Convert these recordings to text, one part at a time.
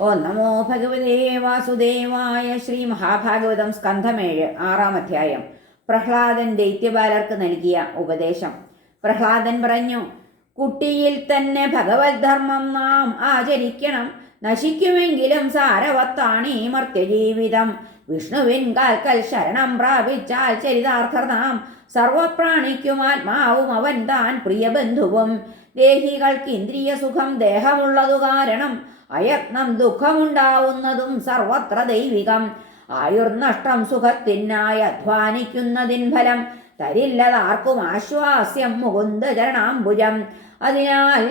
ഓ നമോ ഭഗവതേ വാസുദേവായ ശ്രീ മഹാഭാഗവതം സ്കന്ധമേഴ് ആറാം അധ്യായം. പ്രഹ്ലാദൻ ദൈത്യബാലർക്ക് നൽകിയ ഉപദേശം. പ്രഹ്ലാദൻ പറഞ്ഞു കുട്ടിയിൽ തന്നെ ഭഗവത് ധർമ്മം നാം ആചരിക്കണം. നശിക്കുമെങ്കിലും സാരവത്താണ് ഈ മർത്യജീവിതം. വിഷ്ണുവിൻ കാൽക്കൽ ശരണം പ്രാപിച്ചാൽ ചരിതാർത്ഥനാം സർവപ്രാണിക്കും ആത്മാവും അവൻ താൻ പ്രിയബന്ധുവും. ദേഹികൾക്ക് ഇന്ദ്രിയ സുഖം ദേഹമുള്ളതു കാരണം അയത്നം ദുഃഖമുണ്ടാവുന്നതും സർവത്ര ദൈവികം. ആയുർനഷ്ടം സുഖത്തിനായി അധ്വാനിക്കുന്നതിൻ ഫലം തരില്ലതാർക്കും ആശ്വാസ്യം മുകുന്ദ ചരണാംബുജം. അതിനാൽ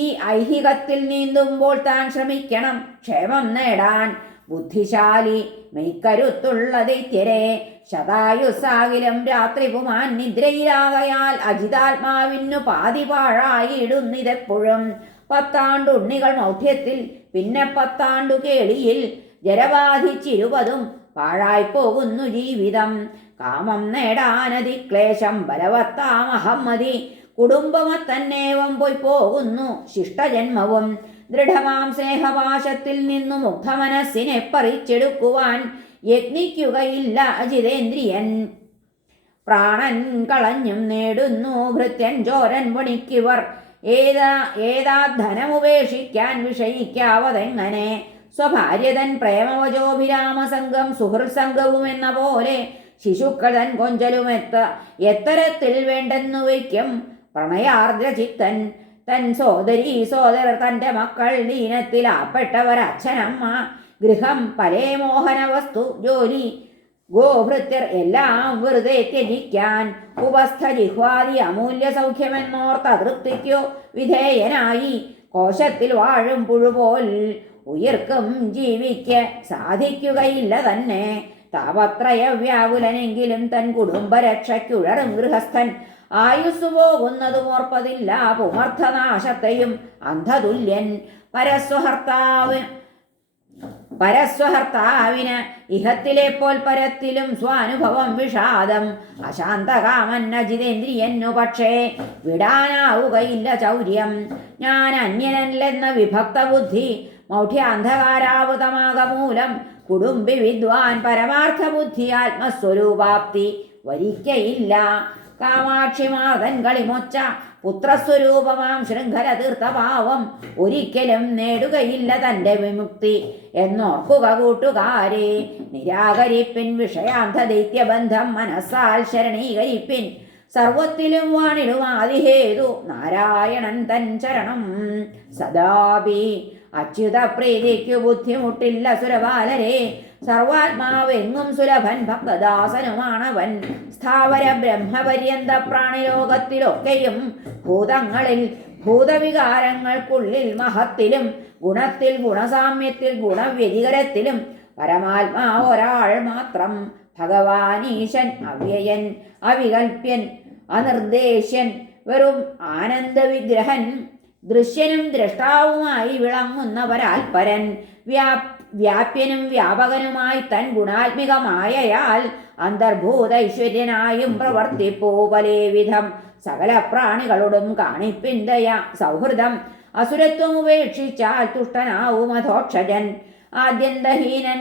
ഈ ഐഹികത്തിൽ നീന്തുമ്പോൾ താൻ ശ്രമിക്കണം ക്ഷേമം നേടാൻ. ബുദ്ധിശാലി മെയ്ക്കരുത്തുള്ള ദൈത്യരെ ശതായുസാകിലും രാത്രി പുമാൻ നിദ്രയിലാകയാൽ അജിതാത്മാവിനു പാതി പാഴായിടുന്നിതെപ്പോഴും. പത്താണ്ടുണ്ണികൾ മൗഢ്യത്തിൽ പിന്നെ പത്താണ്ടു കേളിയിൽ ജരബാധിച്ചിരുപതും പാഴായിപ്പോകുന്നു ജീവിതം. കാമം നേടാനതി ക്ലേശം ബലവത്താമഹമ്മതി കുടുംബമത്തന്നേവം പോയി പോകുന്നു ശിഷ്ടജന്മവും. ദൃഢമാം സ്നേഹപാശത്തിൽ നിന്നു മുഗ്ധമനസ്സിനെ പറിച്ചെടുക്കുവാൻ യത്നിക്കുകയില്ല അജിതേന്ദ്രിയൻ. പ്രാണൻ കളഞ്ഞും നേടുന്നു ഭൃത്യൻ ചോരൻ പണിക്കിവർ ഏതാ ഏതാ ധനമുപേക്ഷിക്കാൻ വിഷയിക്കാവതെങ്ങനെ? സ്വഭാര്യതൻ പ്രേമവചോഭിരാമസംഘം സുഹൃത്സംഘവും എന്ന പോലെ ശിശുക്കളൻ കൊഞ്ചലുമെത്ത. എത്തരത്തിൽ വേണ്ടെന്നു വയ്ക്കും. പ്രണയാർദ്രചിത്തൻ തൻ സോദരി സോദരർ തന്റെ മക്കൾ ദീനത്തിലാപ്പെട്ടവർ അച്ഛനമ്മ ഗൃഹം പലേ മോഹന വസ്തു ജോലി ഗോഭൃത്യർ എല്ലാം വെറുതെ ത്യജിക്കാൻ ഉപസ്ഥ ജിഹ്വാദി അമൂല്യ സൗഖ്യമെന്നോർത്ത തൃപ്തിക്കു വിധേയനായി. കോശത്തിൽ വാഴും പുഴുപോൽ ഉയർക്കും ജീവിക്ക് സാധിക്കുകയില്ല തന്നെ. താപത്രയ വ്യാകുലനെങ്കിലും തൻ കുടുംബരക്ഷയ്ക്കുഴറും ഗൃഹസ്ഥൻ. ആയുസ് പോകുന്നതും ഓർപ്പതില്ല പുമർത്ഥനാശത്തെയും അന്ധതുല്യൻ പരസ്വഹർത്താവ് പരസ്വഹർത്താവിന് ഇഹത്തിലെ പോൽ പരത്തിലും സ്വാനുഭവം വിഷാദം. അശാന്തകാമൻ അജിതേന്ദ്രിയെന്നു പക്ഷേ വിടാനാവുകയില്ല ചൗര്യം. ഞാൻ അന്യനല്ലെന്ന വിഭക്ത ബുദ്ധി മൗഢ്യാന്ധകാരാവൃതമാകമൂലം കുടുംബി വിദ്വാൻ പരമാർത്ഥ ബുദ്ധി ആത്മസ്വരൂപാപ്തി വരിക്കയില്ല. കാമാക്ഷിമാതൻ കളിമൊച്ച പുത്രസ്വരൂപമാം ശൃംഖല തീർത്ഥഭാവം ഒരിക്കലും നേടുകയില്ല തന്റെ വിമുക്തി. എന്നോർക്കുക കൂട്ടുകാരെ നിരാകരിപ്പിൻ വിഷയാന്ത ദൈത്യബന്ധം മനസ്സാൽ ശരണീകരിപ്പിൻ സർവത്തിലും വാണിടും ആദിഹേതു. നാരായണൻ തൻ ചരണം. സദാപി അച്യുത പ്രീതിക്കു ബുദ്ധിമുട്ടില്ല സുരബാലരെ സർവാത്മാവെങ്ങും സുലഭൻ ഭക്തദാസനുമാണവൻ. സ്ഥാവര ബ്രഹ്മപര്യന്ത പ്രാണിലോകത്തിലൊക്കെയും ഭൂതങ്ങളിൽ ഭൂതവികാരങ്ങൾക്കുള്ളിൽ മഹത്തിലും ഗുണത്തിൽ ഗുണസാമ്യത്തിൽ ഗുണവ്യതികരത്തിലും പരമാത്മാ ഒരാൾ മാത്രം. ഭഗവാനീശൻ അവ്യയൻ അവികൽപ്യൻ അനിർദ്ദേശ്യൻ വെറും ആനന്ദവിഗ്രഹൻ ദൃശ്യനും ദ്രഷ്ടാവുമായി വിളങ്ങുന്നവരാൽ പരൻ വ്യാ വ്യാപ്യനും വ്യാപകനുമായി തൻ ഗുണാത്മികമായയാൽ അന്തർഭൂത ഐശ്വര്യനായും പ്രവർത്തിപ്പൂ പലേ വിധം. സകല പ്രാണികളോടും കാണിപ്പിന്തയ സൗഹൃദം. അസുരത്വം ഉപേക്ഷിച്ചാൽ തുഷ്ടനാവും അധോക്ഷജൻ. ആദ്യന്തഹീനൻ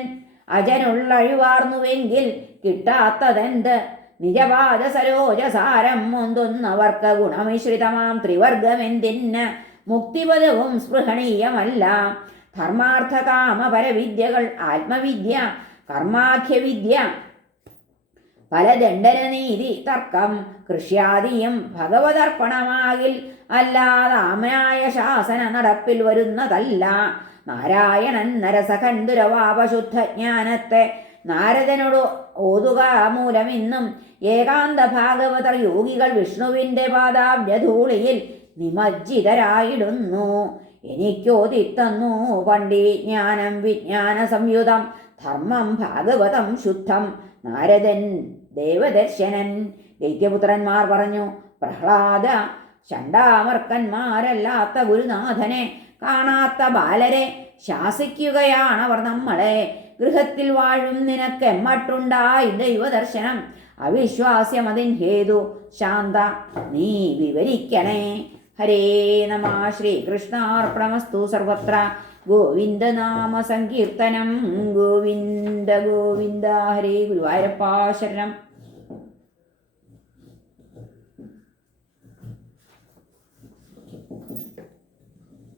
അജനുള്ളഴിവാർന്നുവെങ്കിൽ കിട്ടാത്തതെന്ത്? നിജപാദ സരോജസാരം മുന്തുന്നവർക്ക് ഗുണമിശ്രിതമാം ത്രിവർഗമെന്തിന്? മുക്തിപദവും സ്പൃഹണീയമല്ല. ധർമാർത്ഥ കാമപരവിദ്യകൾ ആത്മവിദ്യ കർമാഖ്യവിദ്യ പലദണ്ഡന നീതി തർക്കം കൃഷ്യാദിയും ഭഗവതർപ്പണമാകിൽ അല്ലാതാമനായ ശാസന നടപ്പിൽ വരുന്നതല്ല. നാരായണൻ നരസഖണ്ഡുരവാപശുദ്ധജ്ഞാനത്തെ നാരദനോട് ഓതുക മൂലമിന്നും ഏകാന്ത ഭാഗവത യോഗികൾ വിഷ്ണുവിന്റെ പാദാബ്ജധൂളിയിൽ നിമജ്ജിതരായിടുന്നു. എനിക്കോതിത്തന്നു പണ്ടി ജ്ഞാനം വിജ്ഞാന സംയുതം ധർമ്മം ഭാഗവതം ശുദ്ധം. നാരദൻ ദേവദർശനൻ ദൈത്യപുത്രന്മാർ പറഞ്ഞു പ്രഹ്ലാദ ചണ്ടാമർക്കന്മാരല്ലാത്ത ഗുരുനാഥനെ കാണാത്ത ബാലരെ ശാസിക്കുകയാണവർ നമ്മളെ. ഗൃഹത്തിൽ വാഴും നിനക്ക് എമ്മട്ടുണ്ടായി ദൈവദർശനം അവിശ്വാസ്യമതിൻ ഹേതു. ശാന്ത നീ വിവരിക്കണേ. ഹരേ നമ. ശ്രീകൃഷ്ണാർപ്പണമസ്തു സർവത്ര. ഗോവിന്ദനാമ സങ്കീർത്തനം ഗോവിന്ദ ഗോവിന്ദ. ഹരേ ഗുരുവായൂരപ്പാ. ശരണം.